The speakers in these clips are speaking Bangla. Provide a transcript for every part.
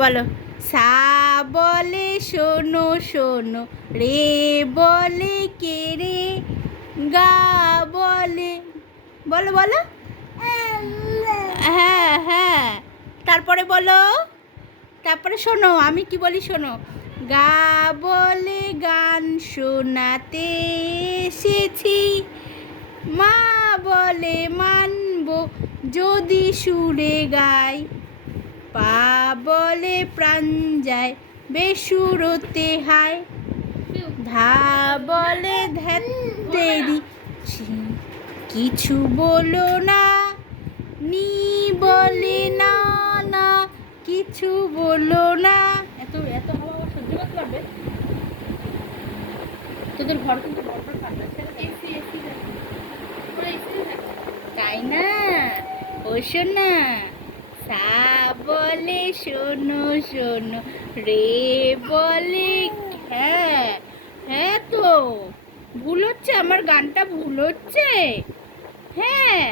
বলো। সা বলে শোনো শোনো, রে বলে কে রে, গা বলে, বলো বলো। হ্যাঁ হ্যাঁ, তারপরে বলো, তারপরে শোনো আমি কি বলি শোনো। গা বলে গান শোনাতে এসেছি, মা বলে মানব যদি সুরে গাই, পা বলে প্রাণ যায় বেসুরতে হায়, ধা বলে ধ্যাত্তেরি কিছু বলো না, নি বলে না না কিছু বলো না। এত এত হাওয়া আবার সহ্য করতে পারবে? তোদের ঘর কিন্তু বড় ঠান্ডা, এসি এসি তাই না? ও শোনা, সা বলে শোনো শোনো, রে বলে, হ্যাঁ হ্যাঁ তো ভুল হচ্ছে, আমার গানটা ভুল হচ্ছে। হ্যাঁ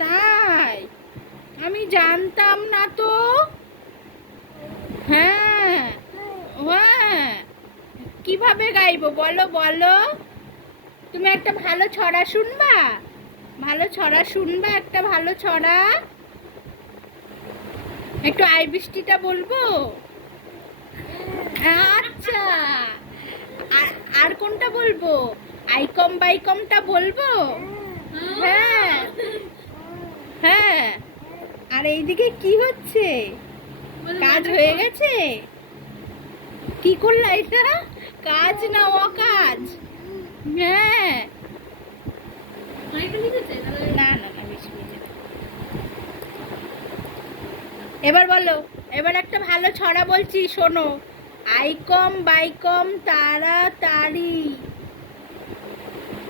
তাই, আমি জানতাম না তো। হ্যাঁ হ্যাঁ, কিভাবে গাইবো বলো বলো। তুমি একটা ভালো ছড়া শুনবা, ভালো ছড়া শুনবা, একটা ভালো ছড়া। একটু আই বৃষ্টিটা বলবো। আচ্ছা, আর কোনটা বলবো? আইকম বাইকমটা বলবো। হ্যাঁ হ্যাঁ, আর এইদিকে কি হচ্ছে? কাজ হয়ে গেছে? কি করলা এটা? কাজ না অকাজ? হ্যাঁ, না না না, বেশি বেশি। এবার বলো, এবার একটা ভালো ছড়া বলছি শোনো। আইকম বাইকম তাড়াতাড়ি।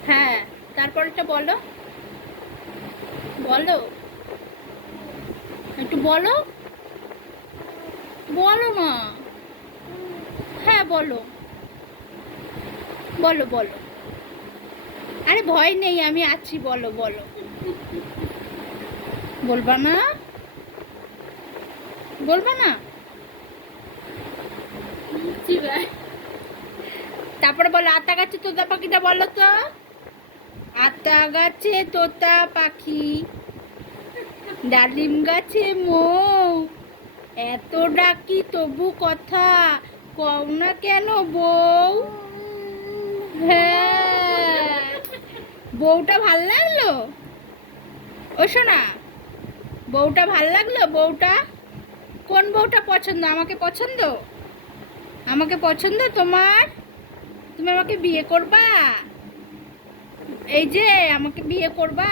হ্যাঁ, তারপরটা বলো, বলো একটু বলো, বলো না। হ্যাঁ বলো, বলো বলো, আরে ভয় নেই, আমি আছি, বলো বলো। বলবা না, বলবা না? তারপরে বলো, আতা গাছে তোতা পাখিটা বলো তো। আতা গাছে তোতা পাখি, ডালিম গাছে মৌ, এত ডাকি তবু কথা কও না কেন বউ। হ্যাঁ, বউটা ভাল লাগলো? ও শোনা, বউটা ভাল লাগলো? বউটা কোন বউটা পছন্দ? আমাকে পছন্দ? আমাকে পছন্দ তোমার? তুমি আমাকে বিয়ে করবা? এই যে আমাকে বিয়ে করবা,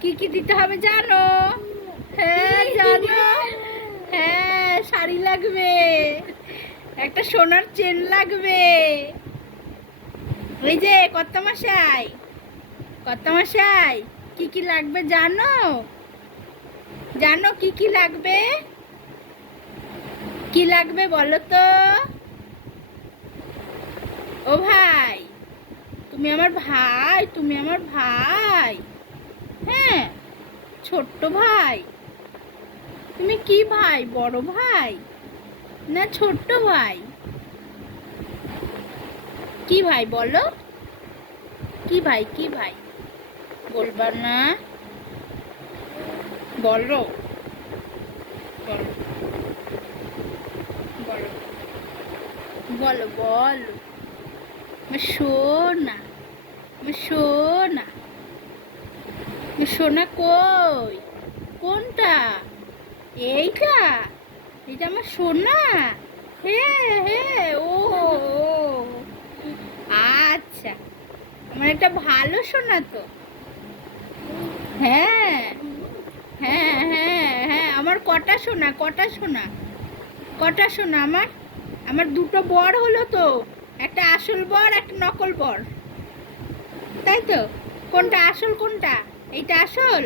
কি কি দিতে হবে জানো? হ্যাঁ জানো। হ্যাঁ, শাড়ি লাগবে, একটা সোনার চেন লাগবে। ওই যে কর্তামশাই, কর্তামশাই কি কি লাগবে জানো? জানো কি কি লাগবে? কি লাগবে বলো তো? ও ভাই, তুমি আমার ভাই, তুমি আমার ভাই। হ্যাঁ, ছোট্ট ভাই। তুমি কি ভাই, বড় ভাই না ছোট্ট ভাই? কি ভাই বলো, কি ভাই, কি ভাই? বলবা না, বলো বলো বলো বলো বলো। আমার সোনা, আমার সোনা, আমার সোনা কই? কোনটা? এইটা? এটা আমার সোনা? হ্যাঁ হ্যাঁ, ও আচ্ছা, আমার একটা ভালো সোনা তো। হ্যাঁ হ্যাঁ হ্যাঁ হ্যাঁ, আমার কটা সোনা, কটা সোনা, কটা সোনা আমার? আমার দুটো বর হলো তো, একটা আসল বর একটা নকল বর, তাই তো? কোনটা আসল কোনটা? এইটা আসল?